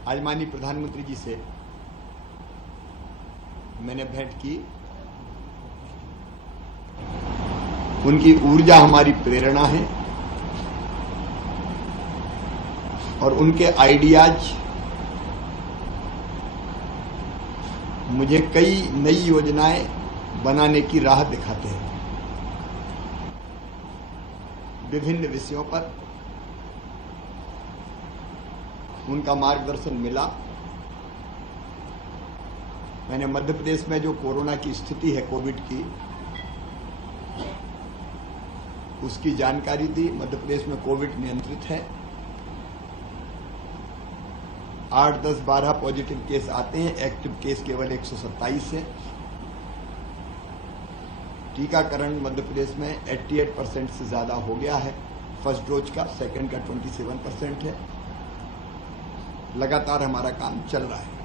आज माननीय प्रधानमंत्री जी से मैंने भेंट की। उनकी ऊर्जा हमारी प्रेरणा है और उनके आइडियाज मुझे कई नई योजनाएं बनाने की राह दिखाते हैं। विभिन्न विषयों पर उनका मार्गदर्शन मिला। मैंने मध्य प्रदेश में जो कोरोना की स्थिति है, कोविड की, उसकी जानकारी दी। मध्य प्रदेश में कोविड नियंत्रित है। 8, 10, 12 पॉजिटिव केस आते हैं, एक्टिव केस केवल 127 है। टीकाकरण मध्य प्रदेश में 88% से ज्यादा हो गया है फर्स्ट डोज का, सेकंड का 27% है। लगातार हमारा काम चल रहा है।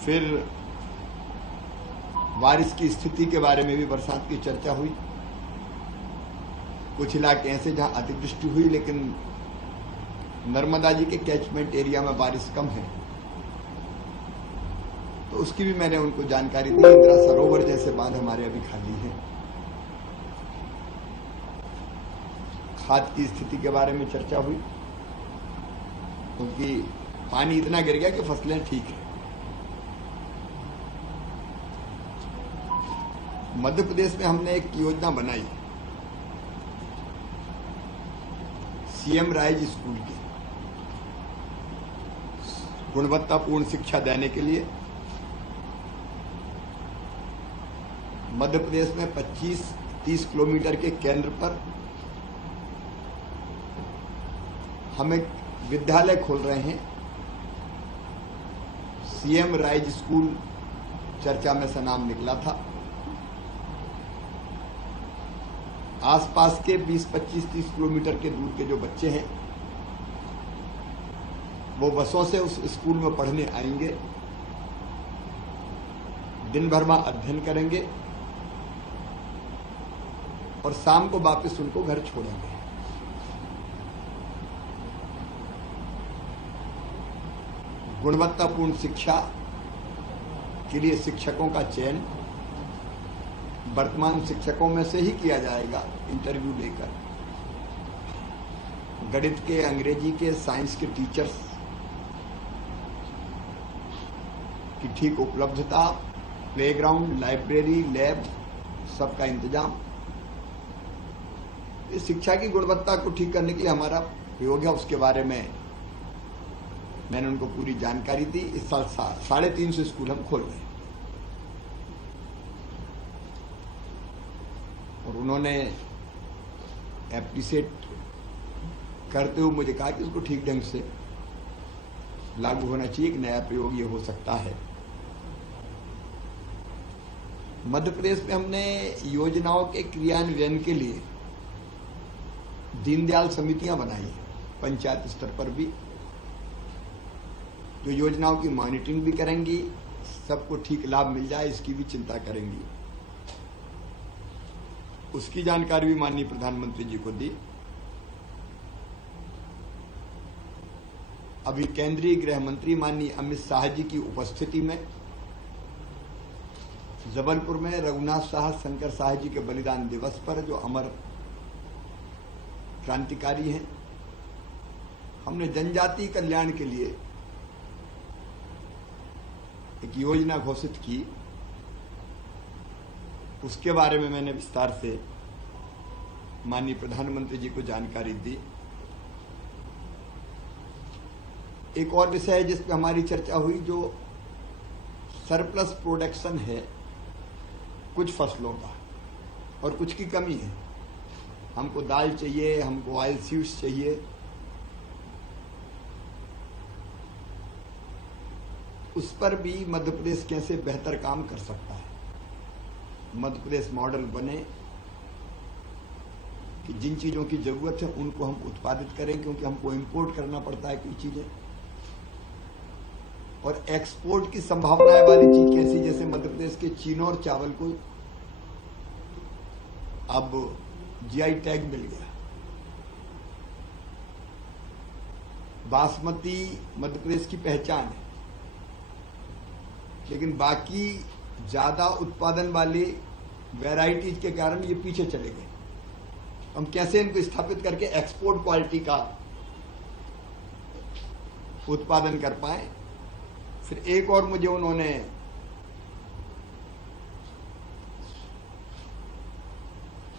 फिर बारिश की स्थिति के बारे में भी बरसात की चर्चा हुई। कुछ इलाके ऐसे जहां अतिवृष्टि हुई, लेकिन नर्मदा जी के कैचमेंट एरिया में बारिश कम है, तो उसकी भी मैंने उनको जानकारी दी। इंदिरा सरोवर जैसे बांध हमारे अभी खाली हैं। खाद की स्थिति के बारे में चर्चा हुई, क्योंकि पानी इतना गिर गया कि फसलें ठीक है। मध्य प्रदेश में हमने एक योजना बनाई सीएम राइज स्कूल की, गुणवत्तापूर्ण शिक्षा देने के लिए। मध्य प्रदेश में 25-30 किलोमीटर के केंद्र पर हम एक विद्यालय खोल रहे हैं। सीएम राइज स्कूल चर्चा में से नाम निकला था। आसपास के 20, 25, 30 किलोमीटर के दूर के जो बच्चे हैं, वो बसों से उस स्कूल में पढ़ने आएंगे, दिन भर में अध्ययन करेंगे और शाम को वापस उनको घर छोड़ेंगे। गुणवत्तापूर्ण शिक्षा के लिए शिक्षकों का चयन वर्तमान शिक्षकों में से ही किया जाएगा, इंटरव्यू लेकर। गणित के, अंग्रेजी के, साइंस के टीचर्स की ठीक उपलब्धता, प्लेग्राउंड, लाइब्रेरी, लैब, सबका इंतजाम। इस शिक्षा की गुणवत्ता को ठीक करने के लिए हमारा प्रयोग है। उसके बारे में मैंने उनको पूरी जानकारी दी। इस साल 350 स्कूल हम खोल रहे हैं और उन्होंने एप्रिशिएट करते हुए मुझे कहा कि उसको ठीक ढंग से लागू होना चाहिए। एक नया प्रयोग ये हो सकता है। मध्य प्रदेश में हमने योजनाओं के क्रियान्वयन के लिए दीनदयाल समितियां बनाई हैं, पंचायत स्तर पर भी, जो योजनाओं की मॉनिटरिंग भी करेंगी, सबको ठीक लाभ मिल जाए इसकी भी चिंता करेंगी। उसकी जानकारी भी माननीय प्रधानमंत्री जी को दी। अभी केंद्रीय गृह मंत्री माननीय अमित शाह जी की उपस्थिति में जबलपुर में रघुनाथ शाह, शंकर शाह जी के बलिदान दिवस पर, जो अमर क्रांतिकारी हैं, हमने जनजातीय कल्याण के लिए एक योजना घोषित की। उसके बारे में मैंने विस्तार से माननीय प्रधानमंत्री जी को जानकारी दी। एक और विषय है जिस पर हमारी चर्चा हुई, जो सरप्लस प्रोडक्शन है कुछ फसलों का और कुछ की कमी है। हमको दाल चाहिए, हमको ऑयल सीड्स चाहिए। उस पर भी मध्य प्रदेश कैसे बेहतर काम कर सकता है, मध्य प्रदेश मॉडल बने कि जिन चीजों की जरूरत है उनको हम उत्पादित करें, क्योंकि हमको इंपोर्ट करना पड़ता है कोई चीजें, और एक्सपोर्ट की संभावनाएं वाली चीज कैसी, जैसे मध्य प्रदेश के चिनौर चावल को अब जीआई टैग मिल गया। बासमती मध्य प्रदेश की पहचान है, लेकिन बाकी ज्यादा उत्पादन वाले वैरायटीज के कारण ये पीछे चले गए। हम कैसे इनको स्थापित करके एक्सपोर्ट क्वालिटी का उत्पादन कर पाए। फिर एक और मुझे उन्होंने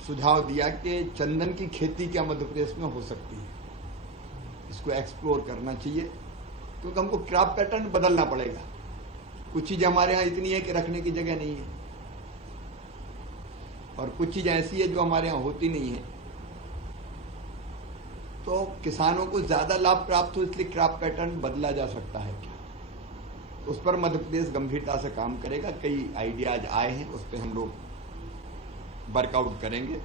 सुझाव दिया कि चंदन की खेती क्या मध्य प्रदेश में हो सकती है, इसको एक्सप्लोर करना चाहिए, क्योंकि हमको क्रॉप पैटर्न बदलना पड़ेगा। कुछ चीजें हमारे यहां इतनी है कि रखने की जगह नहीं है, और कुछ चीजें ऐसी है जो हमारे यहां होती नहीं है। तो किसानों को ज्यादा लाभ प्राप्त हो, इसलिए क्रॉप पैटर्न बदला जा सकता है क्या, उस पर मध्य प्रदेश गंभीरता से काम करेगा। कई आइडियाज आए हैं, उस पर हम लोग वर्कआउट करेंगे।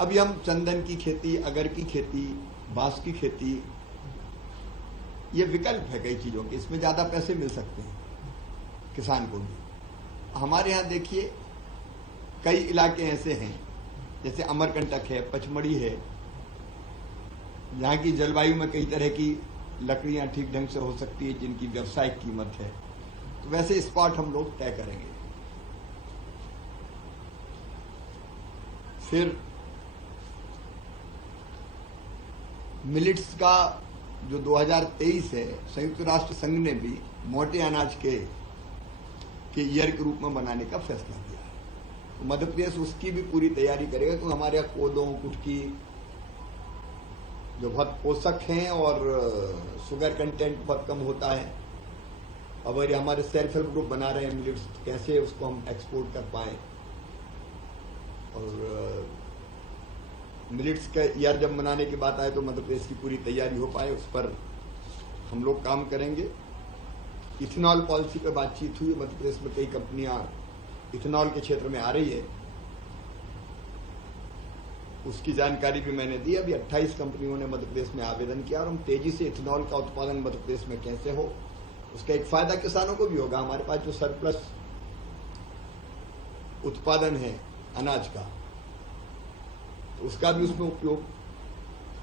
अभी हम चंदन की खेती, अगर की खेती, बांस की खेती, ये विकल्प है कई चीजों के, इसमें ज्यादा पैसे मिल सकते हैं किसान को भी। हमारे यहां देखिए कई इलाके ऐसे हैं, जैसे अमरकंटक है, पचमढ़ी है, यहाँ की जलवायु में कई तरह की लकड़ियां ठीक ढंग से हो सकती है जिनकी व्यावसायिक कीमत है। तो वैसे स्पॉट हम लोग तय करेंगे। फिर मिलिट्स का जो 2023 है, संयुक्त राष्ट्र संघ ने भी मोटे अनाज के ईयर के रूप में बनाने का फैसला किया है। तो मध्य प्रदेश उसकी भी पूरी तैयारी करेगा, क्योंकि हमारे यहाँ कोदो, कुटकी जो बहुत पोषक हैं और शुगर कंटेंट बहुत कम होता है। अब ये हमारे सेल्फ हेल्प ग्रुप बना रहे हैं मिलिट्स, तो कैसे उसको हम एक्सपोर्ट कर पाए, और मिलिट्स का ईयर जब मनाने की बात आए तो मध्य प्रदेश की पूरी तैयारी हो पाए, उस पर हम लोग काम करेंगे। इथेनॉल पॉलिसी पर बातचीत हुई, मध्य प्रदेश में कई कंपनियां इथेनॉल के क्षेत्र में आ रही है, उसकी जानकारी भी मैंने दी। अभी 28 कंपनियों ने मध्य प्रदेश में आवेदन किया, और हम तेजी से इथेनॉल का उत्पादन मध्य प्रदेश में कैसे हो, उसका एक फायदा किसानों को भी होगा। हमारे पास जो सरप्लस उत्पादन है अनाज का, तो उसका भी उसमें उपयोग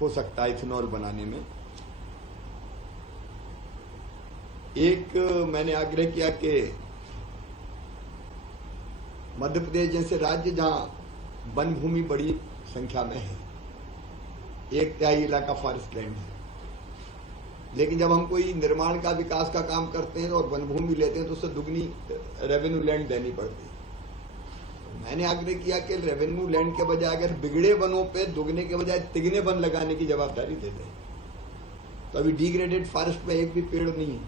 हो सकता है इथेनॉल बनाने में। एक मैंने आग्रह किया कि मध्य प्रदेश जैसे राज्य जहां वन भूमि बड़ी संख्या में है, 1/3 इलाका फॉरेस्ट लैंड है, लेकिन जब हम कोई निर्माण का, विकास का काम करते हैं और वन भूमि लेते हैं तो उससे दुगनी रेवेन्यू लैंड देनी पड़ती है। मैंने आग्रह किया कि रेवेन्यू लैंड के बजाय अगर बिगड़े वनों पे दुगने के बजाय तिगने वन लगाने की जवाबदारी दे दें, तो अभी डिग्रेडेड फॉरेस्ट में एक भी पेड़ नहीं है,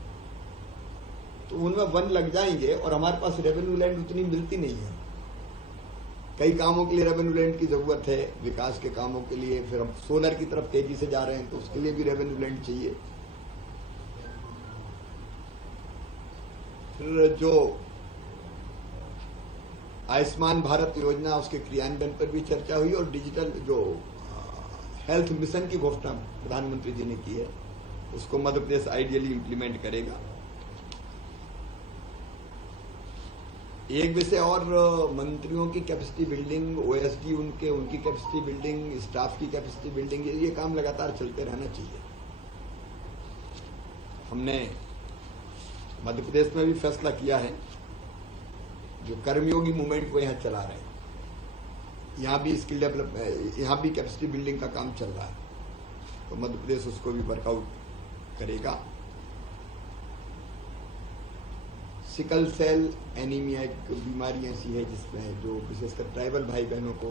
तो उनमें वन लग जाएंगे, और हमारे पास रेवेन्यू लैंड उतनी मिलती नहीं है। कई कामों के लिए रेवेन्यू लैंड की जरूरत है, विकास के कामों के लिए। फिर हम सोलर की तरफ तेजी से जा रहे हैं, तो उसके लिए भी रेवेन्यू लैंड चाहिए। फिर जो आयुष्मान भारत योजना, उसके क्रियान्वयन पर भी चर्चा हुई, और डिजिटल जो हेल्थ मिशन की घोषणा प्रधानमंत्री जी ने की है, उसको मध्य प्रदेश आइडियली इंप्लीमेंट करेगा। एक विषय और, मंत्रियों की कैपेसिटी बिल्डिंग, ओएसडी उनकी कैपेसिटी बिल्डिंग, स्टाफ की कैपेसिटी बिल्डिंग, ये काम लगातार चलते रहना चाहिए। हमने मध्य प्रदेश में भी फैसला किया है, जो कर्मयोगी मूवमेंट को यहां चला रहे हैं, यहां भी स्किल डेवलपमेंट, यहां भी कैपेसिटी बिल्डिंग का काम चल रहा है, तो मध्य प्रदेश उसको भी वर्कआउट करेगा। सिकल सेल एनीमिया एक बीमारी ऐसी है जिसमें जो विशेषकर ट्राइबल भाई बहनों को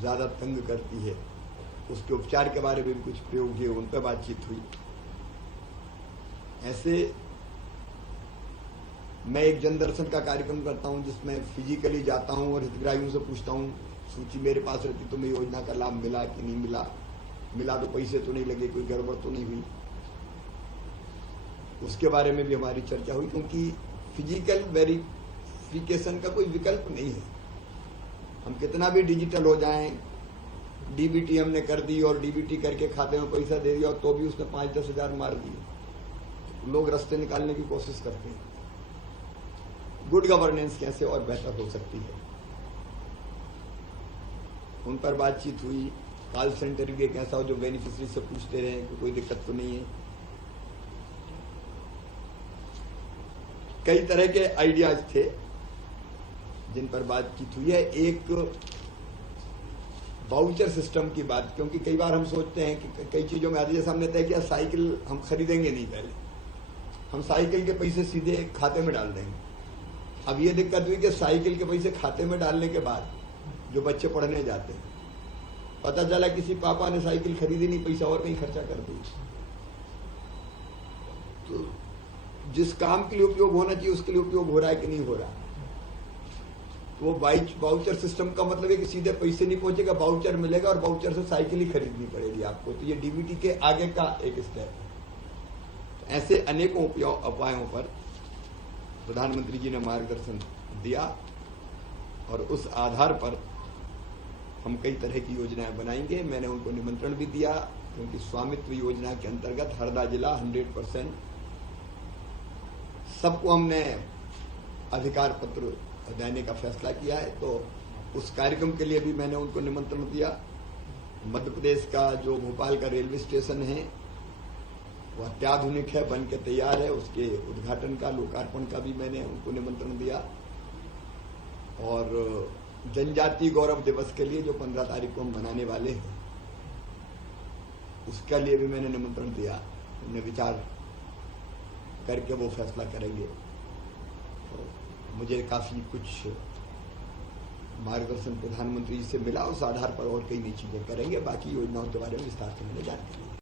ज्यादा तंग करती है, उसके उपचार के बारे में भी कुछ प्रयोग हुए, उन पर बातचीत हुई। ऐसे मैं एक जन दर्शन का कार्यक्रम करता हूं, जिसमें फिजिकली जाता हूं और हितग्राहियों से पूछता हूं, सूची मेरे पास रहती तो मैं योजना का लाभ मिला कि नहीं मिला, मिला तो पैसे तो नहीं लगे, कोई गड़बड़ तो नहीं हुई, उसके बारे में भी हमारी चर्चा हुई। क्योंकि फिजिकल वेरिफिकेशन का कोई विकल्प नहीं है। हम कितना भी डिजिटल हो जाएं, डीबीटी हमने कर दी और डीबीटी करके खाते में पैसा दे दिया, तो भी उसने 5-10 हजार मार दिए। लोग रास्ते निकालने की कोशिश करते हैं। गुड गवर्नेंस कैसे और बेहतर हो सकती है, उन पर बातचीत हुई। कॉल सेंटर भी एक ऐसा हो जो बेनिफिशियरी से पूछते रहे कि कोई दिक्कत तो नहीं है। कई तरह के आइडियाज थे जिन पर बातचीत हुई है। एक वाउचर सिस्टम की बात, क्योंकि कई बार हम सोचते हैं कि कई चीजों में आदि, जैसे हमने तय किया साइकिल हम खरीदेंगे नहीं, पहले हम साइकिल के पैसे सीधे खाते में डाल देंगे। अब ये दिक्कत हुई कि साइकिल के पैसे खाते में डालने के बाद जो बच्चे पढ़ने जाते हैं, पता चला किसी पापा ने साइकिल खरीदी नहीं, पैसा और कहीं खर्चा कर दी। तो जिस काम के लिए उपयोग होना चाहिए उसके लिए उपयोग हो रहा है कि नहीं हो रहा। तो वो वाउचर सिस्टम का मतलब है कि सीधे पैसे नहीं पहुंचेगा, वाउचर मिलेगा और वाउचर से साइकिल ही खरीदनी पड़ेगी आपको। तो ये डीबीटी के आगे का एक स्टेप है। तो ऐसे अनेकों उपायों पर प्रधानमंत्री जी ने मार्गदर्शन दिया और उस आधार पर हम कई तरह की योजनाएं बनाएंगे। मैंने उनको निमंत्रण भी दिया, क्योंकि स्वामित्व योजना के अंतर्गत हरदा जिला 100% सबको हमने अधिकार पत्र देने का फैसला किया है। तो उस कार्यक्रम के लिए भी मैंने उनको निमंत्रण दिया। मध्य प्रदेश का जो भोपाल का रेलवे स्टेशन है वह अत्याधुनिक है, बन के तैयार है। उसके उद्घाटन का, लोकार्पण का भी मैंने उनको निमंत्रण दिया। और जनजातीय गौरव दिवस के लिए जो 15 तारीख को हम मनाने वाले हैं उसके लिए भी मैंने निमंत्रण दिया। उन्हें विचार करके वो फैसला करेंगे। तो मुझे काफी कुछ मार्गदर्शन प्रधानमंत्री जी से मिला, उस आधार पर और कई नई चीजें करेंगे। बाकी योजनाओं के बारे में विस्तार से मैंने जानकारी दी।